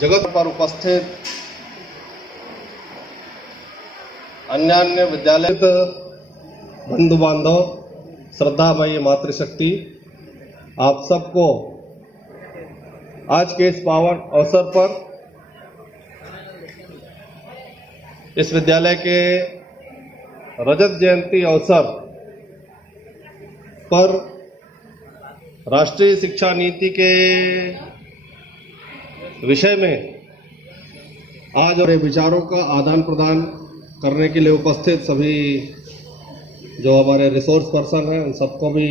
जगत पर उपस्थित अन्यान्य विद्यालय बंधु बांधव, श्रद्धामयी मातृशक्ति, आप सबको आज के इस पावन अवसर पर इस विद्यालय के रजत जयंती अवसर पर राष्ट्रीय शिक्षा नीति के विषय में आज और विचारों का आदान प्रदान करने के लिए उपस्थित सभी जो हमारे रिसोर्स पर्सन हैं उन सबको भी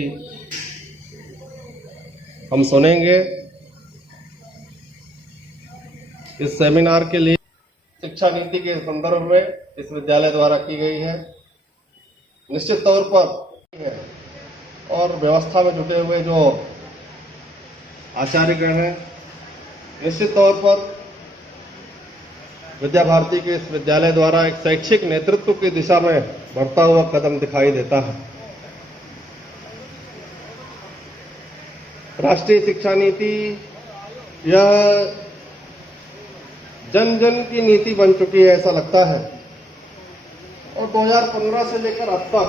हम सुनेंगे। इस सेमिनार के लिए शिक्षा नीति के संदर्भ में इस विद्यालय द्वारा की गई है, निश्चित तौर पर है और व्यवस्था में जुटे हुए जो आचार्यगण हैं, निश्चित तौर पर विद्या भारती के इस विद्यालय द्वारा एक शैक्षिक नेतृत्व की दिशा में बढ़ता हुआ कदम दिखाई देता है। राष्ट्रीय शिक्षा नीति यह जन जन की नीति बन चुकी है ऐसा लगता है, और 2015 से लेकर अब तक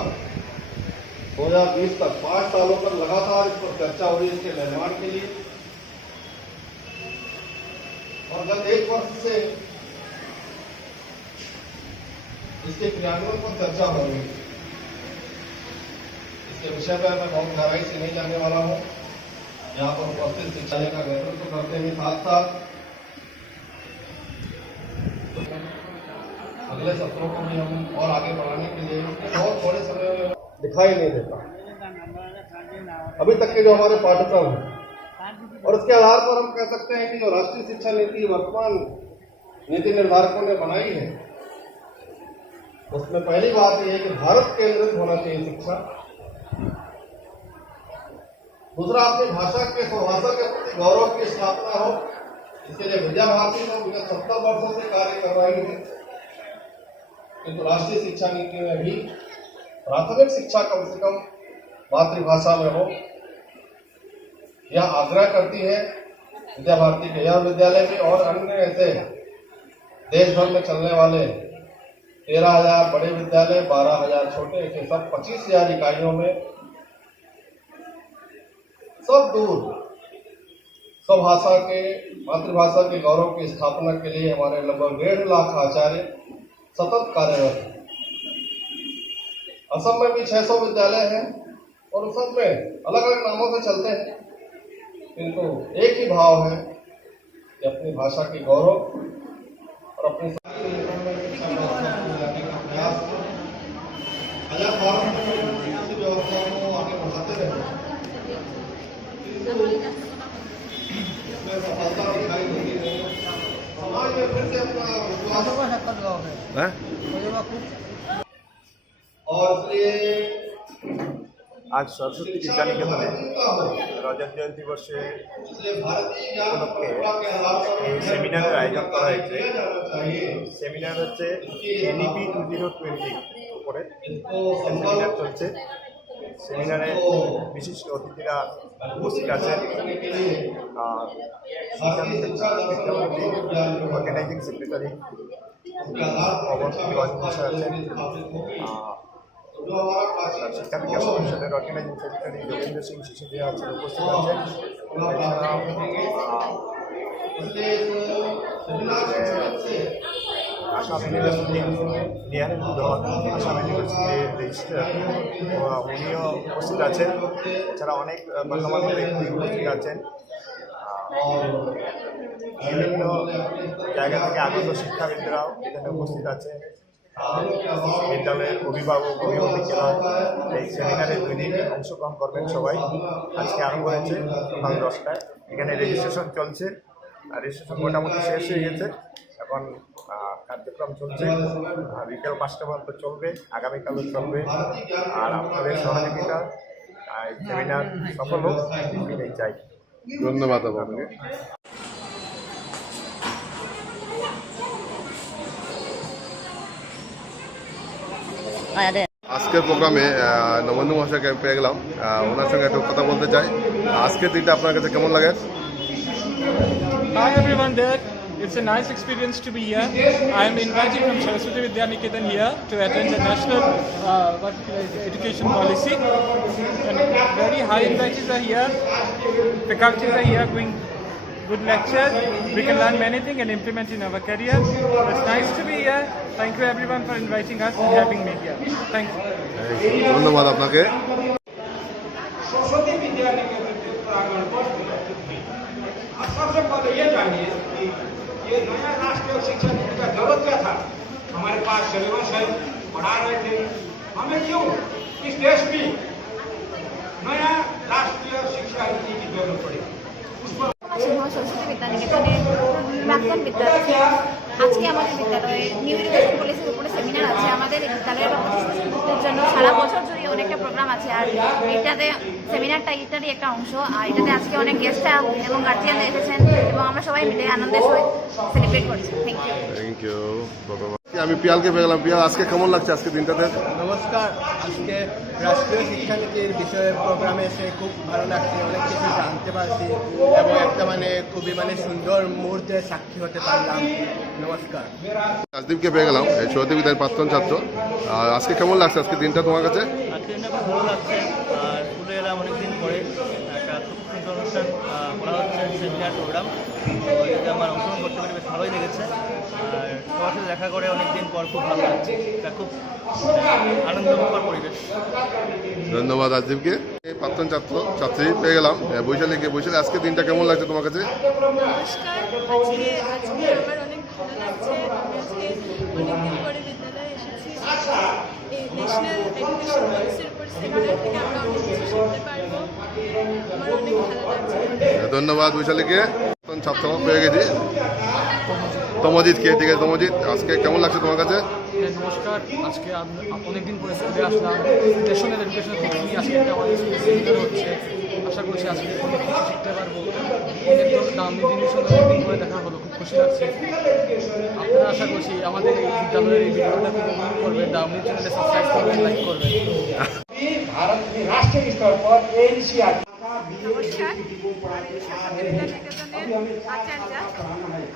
2020 तक 5 सालों तक लगातार इस पर चर्चा हो रही है इसके निर्माण के लिए, और गत 1 वर्ष से इसके क्रियान्वयन पर चर्चा हो रही है। इसके विषय पर मैं बहुत गहराई से नहीं जाने वाला हूं। यहाँ पर उपस्थित शिक्षालय का नेतृत्व करते हुए साथ साथ अगले सत्रों को भी हम और आगे बढ़ाने के लिए बहुत थोड़े समय में दिखाई नहीं देता अभी तक के जो हमारे पाठ्यक्रम है, और इसके आधार पर हम कह सकते हैं कि जो राष्ट्रीय शिक्षा नीति वर्तमान नीति निर्धारकों ने बनाई है उसमें पहली बात यह है कि भारत केंद्रित होना चाहिए शिक्षा। दूसरा, अपनी भाषा के स्वभाषा के प्रति गौरव की स्थापना हो, इसके लिए विद्या भारती तो विगत 70 वर्षों से कार्य कर रही है, किंतु राष्ट्रीय शिक्षा नीति में भी प्राथमिक शिक्षा कम से कम मातृभाषा में हो यह आग्रह करती है विद्या भारती के यह विद्यालय भी, और अन्य ऐसे देश भर में चलने वाले 13,000 बड़े विद्यालय, 12,000 छोटे, ऐसे सब 25,000 इकाइयों में सब दूर स्वभाषा के मातृभाषा के गौरव की स्थापना के लिए हमारे लगभग 1.5 लाख आचार्य सतत कार्यरत हैं। असम में भी 600 विद्यालय हैं और सब में अलग अलग नामों से चलते हैं, किंतु एक ही भाव है कि अपनी भाषा की गौरव और अपनी शिक्षा व्यवस्था को लाने का प्रयास आजाद भारत में व्यवस्था को आगे बढ़ाते रहे, इसमें सफलता दिखाई देती है। समाज में फिर से अपना विश्वास और इसलिए आज सरस्वती विद्या निकेतने रजत जयंती वर्षे उपलक्षे सेमिनार आयोजन करा सेमिनार हे NEP 2020 উপরে সেমিনার চলছে। সেমিনারে বিশিষ্ট অতিথিরা উপস্থিত আছেন। অর্গানাইজিং সেক্রেটারি অবস্থিত আছেন, শিক্ষা বিকাশ পরিষদের অর্গানাইজিং সেক্রেটারি যোগেন্দ্র সিং সিসোদিয়া আছেন, উপস্থিত আছেন। আসাম ইউনিভার্সিটি নিয়ারেন্দ্র আসাম ইউনিভার্সিটির রেজিস্ট্রার উনিও উপস্থিত আছেন। এছাড়া অনেক গণ্যমান্য ব্যক্তি উপস্থিত আছেন। বিভিন্ন জায়গা থেকে আগত শিক্ষাবিদরাও এখানে উপস্থিত আছেন। বিদ্যালয়ের অভিভাবক অভিভাবিকেরা এই সেমিনারে 2 দিন অংশগ্রহণ করবেন সবাই। আজকে আরম্ভ হয়েছে সকাল 10টায়। এখানে রেজিস্ট্রেশন চলছে, রেজিস্ট্রেশন মোটামুটি শেষ হয়ে গেছে। এখন কার্যক্রম চলছে, বিকেল 5টা পর্যন্ত চলবে, আগামীকালও চলবে। আর আপনাদের সহযোগিতা সেমিনার সফল হোক এই চাই। ধন্যবাদ আপনাকে। আজকের প্রোগ্রামে নবেন্দু মহাশয় ক্যাম্পে গেলাম, ওনার সঙ্গে একটু কথা বলতে চাই। আজকের দিনটা আপনার কাছে কেমন লাগে? Hi everyone there. It's a nice experience to be here. I am invited from Saraswati Vidya Niketan here to attend the national education policy. And very high invitees are here. Faculties are here doing good lectures. We can learn many things and implement in our career. It's nice to be here. Thank you everyone for inviting us and having me here. Thank you. ধন্যবাদ আপনাকে। सरस्वती विद्या निकेतन के प्रांगण पर उपस्थित हुई। अब सबसे पहले ये जानिए कि ये नया राष्ट्रीय शिक्षा नीति का जरूरत क्या था। हमारे पास सिलेबस है, पढ़ा रहे थे, हमें क्यों इस देश में नया राष्ट्रीय शिक्षा नीति की जरूरत पड़ी। সরস্বতী বিদ্যা নিকেতনের প্রাক্তন বিদ্যার্থী আজকে আমাদের বিদ্যালয়ে নিউ এডুকেশন পলিসির উপরে সেমিনার আছে। আমাদের বিদ্যালয়ের জন্য সারা বছর জুড়ে অনেকটা প্রোগ্রাম আছে, আর এটাতে সেমিনারটা এটারই একটা অংশ। আর এটাতে আজকে অনেক গেস্ট এবং গার্জিয়ান এসেছেন এবং আমরা সবাই মিলে আনন্দের সহিত সেলিব্রেট করছি। Thank you. আমি পিয়ালকে পেয়ে গেলাম। পিয়াল, আজকে কেমন লাগছে আজকে দিনটাতে? নমস্কার। আজকে রাষ্ট্রীয় শিক্ষানীতির বিষয়ে প্রোগ্রামে এসে খুব ভালো লাগছে, অনেক কিছু জানতে পারছি এবং একটা খুবই সুন্দর মুহূর্তের সাক্ষী হতে পারলাম। নমস্কার। রাজদীপকে পেয়ে গেলাম, এই সরস্বতী বিদ্যালয়ের প্রাক্তন ছাত্র। আর আজকে কেমন লাগছে আজকে দিনটা তোমার কাছে? আজকে দিনটা খুব ভালো লাগছে। আর স্কুলে এলাম অনেকদিন পরে, একটা খুব সুন্দর অনুষ্ঠান করা হচ্ছে, সেমিনার প্রোগ্রাম। এটাতে আমার অংশগ্রহণ করতে পেরে বেশ ভালোই লেগেছে। আর সবার সাথে দেখা করে অনেকদিন পর খুব ভালো লাগছে। এটা খুব আনন্দমুখর পরিবেশ। ধন্যবাদ রাজদীপকে। এই প্রাক্তন ছাত্রী পেয়ে গেলাম বৈশালীকে। বৈশালী, আজকে দিনটা কেমন লাগছে তোমার কাছে? নমস্কার। আজকে আমার অনেক ভালো লাগছে। আমি আজকে অনেকদিন পরে বিদ্যালয়ে এসেছি। এই ন্যাশনাল এডুকেশন পলিসির উপর সেমিনার থেকে আমরা অনেক কিছু শিখতে পারবো। আমার অনেক ভালো লাগছে। ধন্যবাদ বৈশালীকে। প্রাক্তন ছাত্র পেয়ে গেছি তমজিৎকে। ঠিক আছে তমজিৎ, আজকে কেমন লাগছে তোমার কাছে? নমস্কার। আজকে অনেকদিন পরে স্কুলে আসলাম। ন্যাশনাল এডুকেশন পলিসি আজকে আমাদের স্কুলে সেমিনার হচ্ছে। আশা করছি আজকে অনেক কিছু শিখতে পারবো। অনেক দামি জিনিস অনেকদিন পরে দেখা হলো, খুব খুশি লাগছে। আপনারা আশা করছি আমাদের এই বিদ্যালয়ের এই ভিডিওটা খুব উপভোগ করবেন, দামি চ্যানেলে সাবস্ক্রাইব করবেন, লাইক করবেন। भारत में राष्ट्रीय स्तर पर एनसीआर নমস্কার, আমি সরস্বতী বিদ্যা নিকেতনের আচার্য।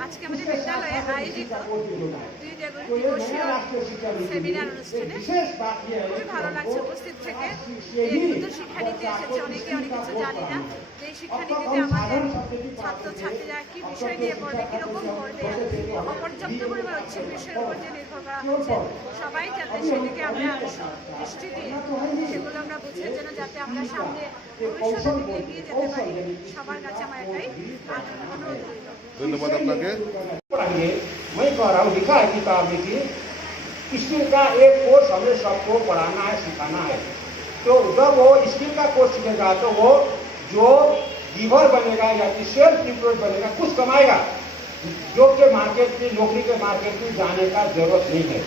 আজকে আমাদের বিদ্যালয়ে আয়োজিত 2 দিবসীয় সেমিনার অনুষ্ঠানে খুবই ভালো লাগছে উপস্থিত থেকে। এই নতুন শিক্ষানীতি এসেছে, অনেকে অনেক কিছু জানি না। এই শিক্ষানীতিতে আমাদের ছাত্রছাত্রীরা কি বিষয় নিয়ে পড়বে, কীরকম পড়বে, অপর্যাপ্ত পরিমাণ ঐচ্ছিক বিষয়ের উপর যে নির্ভর করা হচ্ছে, সবাই যাতে সেদিকে আমরা দৃষ্টি দিই, সেগুলো আমরা বুঝে যেন যাতে আমরা সামনে ভবিষ্যতের দিকে এগিয়ে যেতে পারি। সবার কাছে আমার এটাই অনুরোধ রইল। ধন্যবাদ আপনাকে। पढ़ाएंगे। मैं कह रहा हूँ, लिखा है किताब में कि स्किल का एक कोर्स हमें सबको पढ़ाना है, सिखाना है। तो जब वो स्किल का कोर्स सीखेगा तो वो जो गिवर बनेगा या कि सेल्फ एम्प्लॉयड बनेगा, कुछ कमाएगा। जॉब के मार्केट में, नौकरी के मार्केट में जाने का जरूरत नहीं है।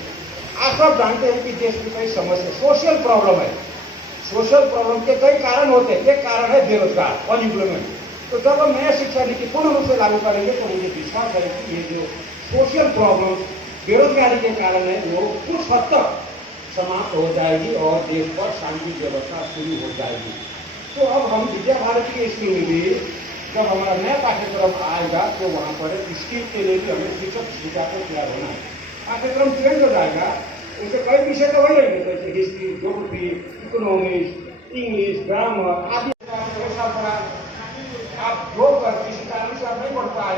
आप सब जानते हैं कि देश में कई समस्या, सोशल प्रॉब्लम है। सोशल प्रॉब्लम के कई कारण होते हैं। एक कारण है बेरोजगार, अनएम्प्लॉयमेंट। तो जब हम नया शिक्षा नीति पूर्ण रूप से लागू करेंगे तो मुझे विश्वास है कि ये जो सोशल प्रॉब्लम बेरोजगारी के कारण है वो कुछ हद तक समाप्त हो जाएगी और देश पर शांति व्यवस्था शुरू हो जाएगी। तो अब हम विद्या भारती के स्कूल में भी जब हमारा नया पाठ्यक्रम आएगा तो वहाँ पर स्किल के लिए भी हमें शिक्षक शिक्षा को तैयार होना है। पाठ्यक्रम चेंज हो जाएगा, उससे कई विषय तो वही रहेंगे, जैसे history, geography, economics, English, grammar आदि। आप जो किसी कारण से आप नहीं पढ़ पाए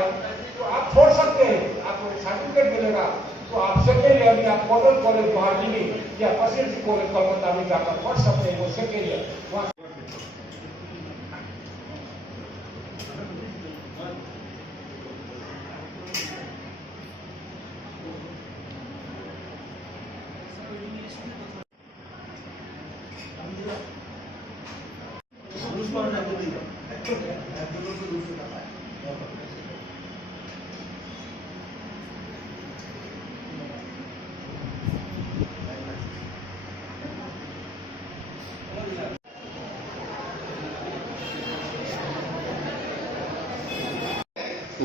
तो आप छोड़ सकते हैं, आपको सर्टिफिकेट मिलेगा। तो आप सेकेंड ईयर में आप मॉडल कॉलेज महारानी या प्रेसिडेंसी कॉलेज कोलकाता में जाकर पढ़ सकते हैं। वो सेकेंड ईयर वहाँ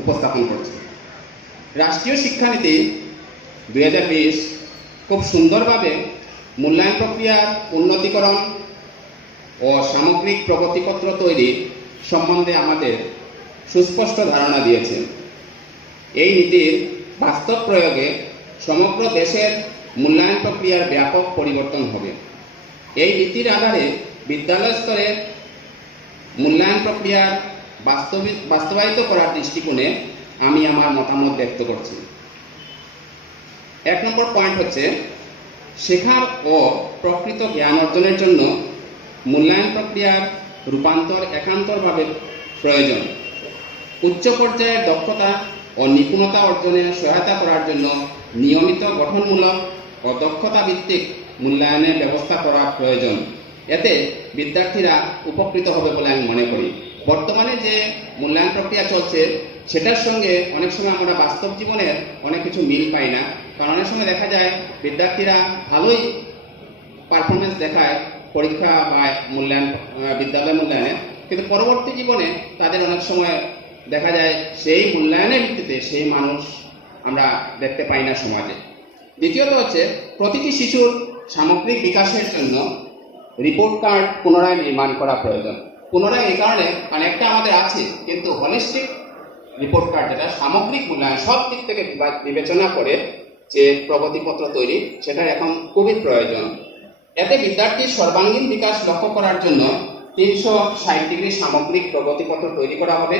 উপস্থাপন করছে। রাষ্ট্রীয় শিক্ষানীতি 2020 খুব সুন্দরভাবে মূল্যায়ন প্রক্রিয়ার উন্নতিকরণ ও সামগ্রিক প্রগতিপত্র তৈরি সম্বন্ধে আমাদের সুস্পষ্ট ধারণা দিয়েছে। এই নীতির বাস্তব প্রয়োগে সমগ্র দেশের মূল্যায়ন প্রক্রিয়ার ব্যাপক পরিবর্তন হবে। এই নীতির আধারে বিদ্যালয় স্তরে মূল্যায়ন প্রক্রিয়ার বাস্তবায়িত করার দৃষ্টিকোণে আমি আমার মতামত ব্যক্ত করছি। 1 নম্বর পয়েন্ট হচ্ছে, শেখার ও প্রকৃত জ্ঞান অর্জনের জন্য মূল্যায়ন প্রক্রিয়ার রূপান্তর একান্তভাবে প্রয়োজন। উচ্চ পর্যায়ের দক্ষতা ও নিপুণতা অর্জনে সহায়তা করার জন্য নিয়মিত গঠনমূলক ও দক্ষতা ভিত্তিক মূল্যায়নের ব্যবস্থা করা প্রয়োজন। এতে বিদ্যার্থীরা উপকৃত হবে বলে আমি মনে করি। বর্তমানে যে মূল্যায়ন প্রক্রিয়া চলছে সেটার সঙ্গে অনেক সময় আমরা বাস্তব জীবনের অনেক কিছু মিল পাই না। কারণ অনেক সময় দেখা যায় বিদ্যার্থীরা ভালোই পারফরমেন্স দেখায় পরীক্ষা বা বিদ্যালয় মূল্যায়নে, কিন্তু পরবর্তী জীবনে তাদের অনেক সময় দেখা যায় সেই মূল্যায়নের ভিত্তিতে সেই মানুষ আমরা দেখতে পাই না সমাজে। দ্বিতীয়ত হচ্ছে, প্রতিটি শিশুর সামগ্রিক বিকাশের জন্য রিপোর্ট কার্ড পুনরায় নির্মাণ করা প্রয়োজন। পুনরায় এই কারণে একটা আমাদের আছে, কিন্তু হলিস্টিক রিপোর্ট কার্ড যেটা সামগ্রিক মূল্যায়ন সব দিক থেকে বিবেচনা করে যে প্রগতিপত্র তৈরি, সেটা এখন খুবই প্রয়োজন। এতে বিদ্যার্থীর সর্বাঙ্গীন বিকাশ লক্ষ্য করার জন্য 360 ডিগ্রি সামগ্রিক প্রগতিপত্র তৈরি করা হবে।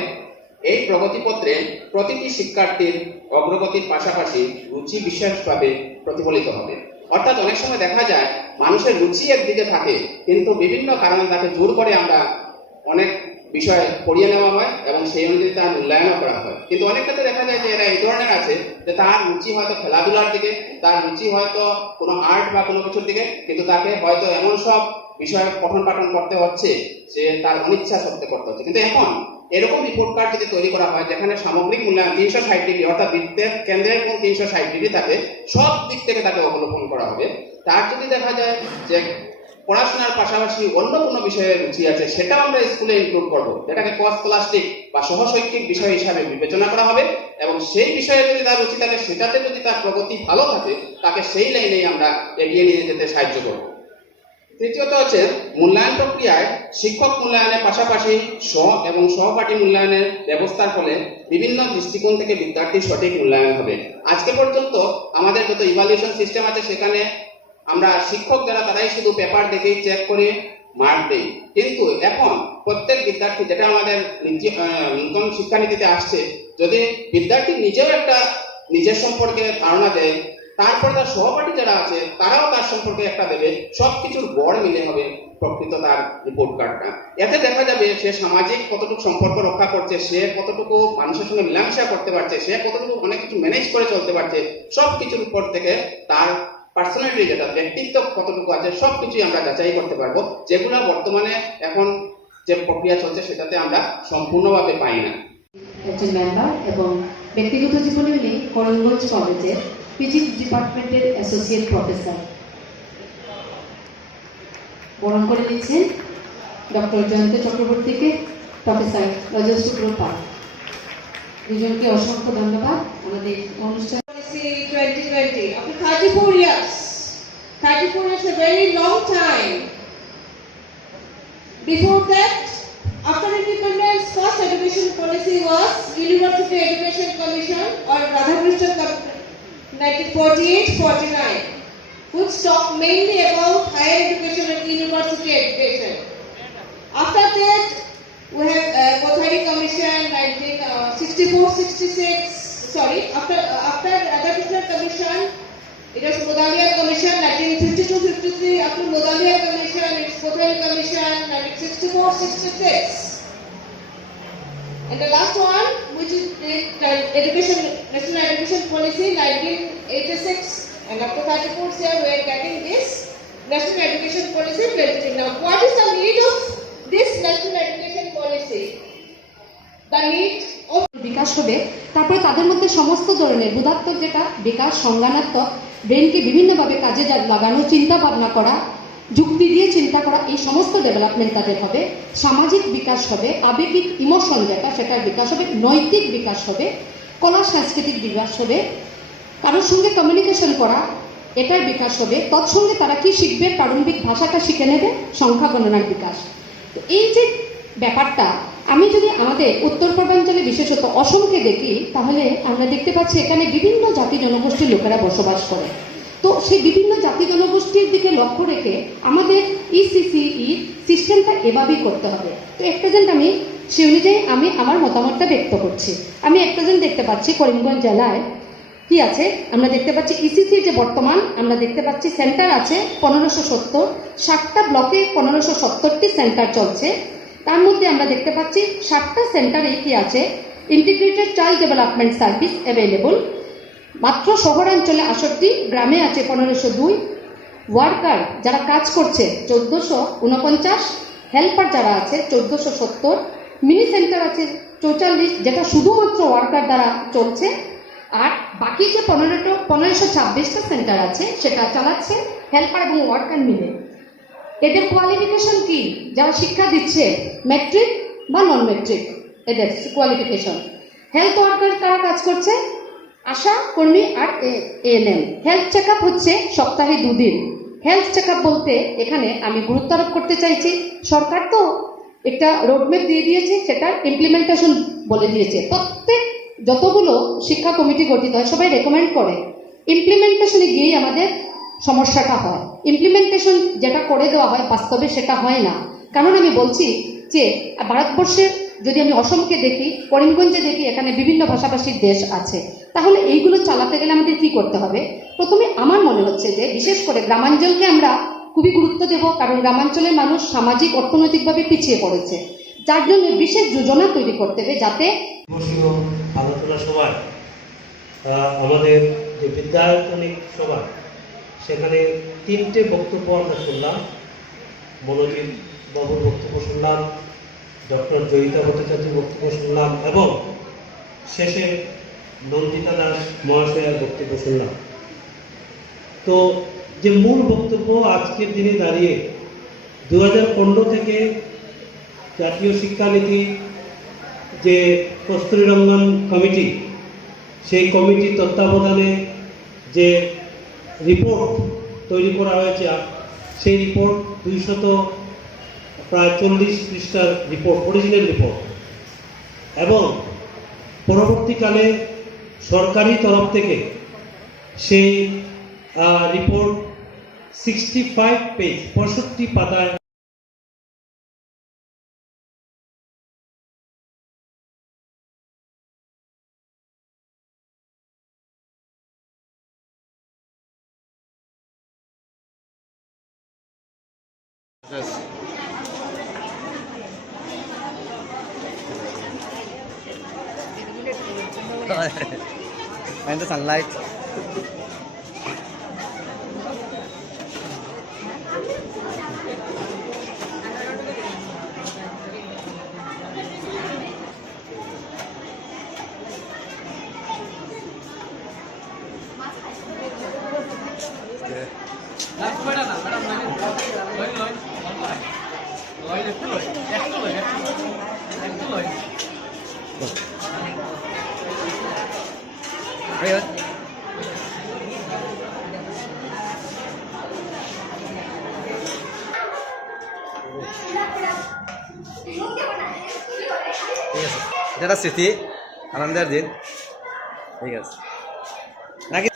এই প্রগতিপত্রে প্রতিটি শিক্ষার্থীর অগ্রগতির পাশাপাশি রুচি বিশেষভাবে প্রতিফলিত হবে। অর্থাৎ অনেক সময় দেখা যায় মানুষের রুচি একদিকে থাকে, কিন্তু বিভিন্ন কারণে তাকে জোর করে আমরা অনেক বিষয় পড়িয়ে নেওয়া হয় এবং সেই অনুযায়ী তার মূল্যায়নও করা হয়। কিন্তু অনেক ক্ষেত্রে দেখা যায় যে এরা এই ধরনের আছে যে তার রুচি হয়তো খেলাধুলার দিকে, তার রুচি হয়তো কোনো আর্ট বা কোনো কিছুর দিকে, কিন্তু তাকে হয়তো এমন সব বিষয় পঠন পাঠন করতে হচ্ছে যে তার অনিচ্ছা সত্ত্বে করতে হচ্ছে। কিন্তু এখন এরকম রিপোর্ট কার্ড যদি তৈরি করা হয় যেখানে সামগ্রিক মূল্যায়ন 360 ডিগ্রি অর্থাৎ বিদ্যুতের কেন্দ্রের কোন 360 ডিগ্রি থাকে, সব দিক থেকে তাকে অবলোকন করা হবে। তার যদি দেখা যায় যে পড়াশোনার পাশাপাশি অন্য কোনো বিষয়ে রুচি আছে, সেটাও আমরা স্কুলে ইনক্লুড করব, যেটাকে কস স্কলাস্টিক বা সহশৈক্ষিক বিষয় হিসাবে বিবেচনা করা হবে এবং সেই বিষয়ে যদি তার রুচি থাকে, সেটাতে যদি তার প্রগতি ভালো থাকে, তাকে সেই লাইনেই আমরা এগিয়ে নিয়ে যেতে সাহায্য করব। তৃতীয়ত হচ্ছে, মূল্যায়ন প্রক্রিয়ায় শিক্ষক মূল্যায়নের পাশাপাশি এবং সহপাঠী মূল্যায়নের ব্যবস্থার ফলে বিভিন্ন দৃষ্টিকোণ থেকে বিদ্যার্থীর সঠিক মূল্যায়ন হবে। আজকে পর্যন্ত আমাদের যত ইভালুয়েশন সিস্টেম আছে সেখানে আমরা শিক্ষক যারা তারাই শুধু পেপার দেখেই চেক করে মার্ক দেই, কিন্তু এখন প্রত্যেক বিদ্যার্থী, যেটা আমাদের নতুন শিক্ষানীতিতে আসছে, যদি বিদ্যার্থী নিজেও একটা নিজের সম্পর্কে ধারণা দেয়, তারপর তার সহপাঠী যারা আছে তারাও তার সম্পর্কে একটা দেবে, সবকিছুর গড় মিলে হবে প্রকৃত তার রিপোর্ট কার্ডটা। এতে দেখা যাবে সে সামাজিক কতটুকু সম্পর্ক রক্ষা করছে, সে কতটুকু মানুষের সঙ্গে মেলামেশা করতে পারছে, সে কতটুকু অনেক কিছু ম্যানেজ করে চলতে পারছে, সবকিছুর উপর থেকে তার পার্সোনালিটি যেটা ব্যক্তিত্ব কতটুকু আছে সবকিছুই আমরা যাচাই করতে পারবো, যেগুলো বর্তমানে এখন যে প্রক্রিয়া চলছে সেটাতে আমরা সম্পূর্ণভাবে পাই না। একজন মেম্বার এবং ব্যক্তিগত জীবনে উনি করিমগঞ্জ কলেজের ফিজিক্স ডিপার্টমেন্টের অ্যাসোসিয়েট প্রফেসর। বরণ করে নিচ্ছেন ডক্টর জয়ন্ত চক্রবর্তীকে, প্রফেসর রজস্বী পাল। দুজনকে অসংখ্য ধন্যবাদ। আমাদের অনুষ্ঠান 2020 after 34 years. 34 is a very long time. Before that, after independence, first education policy was University Education Commission or Radhakrishnan 1948-49, which talked mainly about higher education and university education. After that, we have Kothari Commission 1964-66. Sorry, after Radhakrishnan Commission, it was Modalia Commission 1952-53. After Modalia Commission, it's Kothari Commission 1964-66. And the last one, which is the National Education Policy 1986. And after 34 years, we are getting this National Education Policy 20. Now, what is the need of this National Education Policy? The need of বিকাশ হবে, তারপরে তাদের মধ্যে সমস্ত ধরনের বোধাত্মক যেটা বিকাশ, সংজ্ঞানাত্মক, ব্রেনকে বিভিন্নভাবে কাজে লাগানো, চিন্তা ভাবনা করা, যুক্তি দিয়ে চিন্তা করা, এই সমস্ত ডেভেলপমেন্ট তাদের হবে। সামাজিক বিকাশ হবে, আবেগিক ইমোশন যেটা সেটার বিকাশ হবে, নৈতিক বিকাশ হবে, কলা সাংস্কৃতিক বিকাশ হবে, কারোর সঙ্গে কমিউনিকেশন করা এটার বিকাশ হবে। তৎসঙ্গে তারা কি শিখবে, প্রারম্ভিক ভাষাটা শিখে নেবে, সংখ্যা গণনার বিকাশ। তো এই যে ব্যাপারটা আমি যদি আমাদের উত্তর পূর্বাঞ্চলে বিশেষত অসমকে দেখি, তাহলে আমরা দেখতে পাচ্ছি এখানে বিভিন্ন জাতি জনগোষ্ঠীর লোকেরা বসবাস করে। তো সেই বিভিন্ন জাতি জনগোষ্ঠীর দিকে লক্ষ্য রেখে আমাদের ইসিসিই সিস্টেমটা এভাবেই করতে হবে। তো এট প্রেজেন্ট আমি সেই অনুযায়ী আমি আমার মতামতটা ব্যক্ত করছি। আমি এট প্রেজেন্ট দেখতে পাচ্ছি করিমগঞ্জ জেলায় কি আছে, আমরা দেখতে পাচ্ছি ইসিসির যে বর্তমান আমরা দেখতে পাচ্ছি সেন্টার আছে 1570, 7টা ব্লকে 1570টি সেন্টার চলছে। তার মধ্যে আমরা দেখতে পাচ্ছি 7টা সেন্টারে কি আছে, integrated child development service available. মাত্র শহরাঞ্চলে 68, গ্রামে আছে 1502, ওয়ার্কার যারা কাজ করছে 1449, হেল্পার যারা আছে 1470, মিনি সেন্টার আছে 44, যেটা শুধুমাত্র ওয়ার্কার দ্বারা চলছে। আর বাকি যে 1526টা সেন্টার আছে সেটা চালাচ্ছে হেল্পার এবং ওয়ার্কার মিলে। এদের কোয়ালিফিকেশন কি? যারা শিক্ষা দিচ্ছে ম্যাট্রিক বা নন ম্যাট্রিক, এদের কোয়ালিফিকেশন। হেলথ ওয়ার্কার তারা কাজ করছে, আশা কর্মী আর এএনএম। হেলথ চেক আপ হচ্ছে সপ্তাহে 2 দিন। হেলথ চেক আপ বলতে এখানে আমি গুরুত্ব আরোপ করতে চাইছি, সরকার তো একটা রোডম্যাপ দিয়ে দিয়েছে, সেটার ইমপ্লিমেন্টেশন বলে দিয়েছে। প্রত্যেক যতগুলো শিক্ষা কমিটি গঠিত হয় সবাই রেকমেন্ড করে, ইমপ্লিমেন্টেশনে গিয়েই আমাদের সমস্যাটা হয়। ইমপ্লিমেন্টেশন যেটা করে দেওয়া হয় বাস্তবে সেটা হয় না। কারণ আমি বলছি যে ভারতবর্ষের যদি আমি অসমকে দেখি, করিমগঞ্জে দেখি, এখানে বিভিন্ন ভাষাভাষীর দেশ আছে। তাহলে এইগুলো চালাতে গেলে আমাদের কি করতে হবে? প্রথমে আমার মনে হচ্ছে যে বিশেষ করে গ্রামাঞ্চলকে আমরা খুবই গুরুত্ব দেব, কারণ গ্রামাঞ্চলের মানুষ সামাজিক অর্থনৈতিকভাবে পিছিয়ে পড়েছে, যার জন্য বিশেষ যোজনা তৈরি করতে হবে যাতে আলোচনা সভায় আমাদের যে বিদ্যায়তনিক সভা সেখানে 3টে বক্তব্য আমরা শুনলাম। মনোজিৎ বাবুর বক্তব্য শুনলাম, ডক্টর জয়িতা ভট্টাচার্যের বক্তব্য শুনলাম এবং শেষে নন্দিতা দাস মহাশয়ের বক্তব্য শুনলাম। তো যে মূল বক্তব্য আজকের দিনে দাঁড়িয়ে 2015 থেকে জাতীয় শিক্ষানীতি যে কস্তুরী রঙ্গন কমিটি, সেই কমিটির তত্ত্বাবধানে যে রিপোর্ট তৈরি করা হয়েছে, সেই রিপোর্ট 240 পৃষ্ঠার রিপোর্ট, অরিজিনাল রিপোর্ট। এবং পরবর্তীকালে সরকারি তরফ থেকে সেই রিপোর্ট 65 পেজ, 65 পাতায় and the sunlight. যেটা স্মৃতি আনন্দের দিন, ঠিক আছে নাকি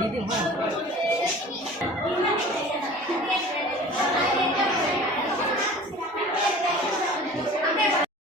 দিদি?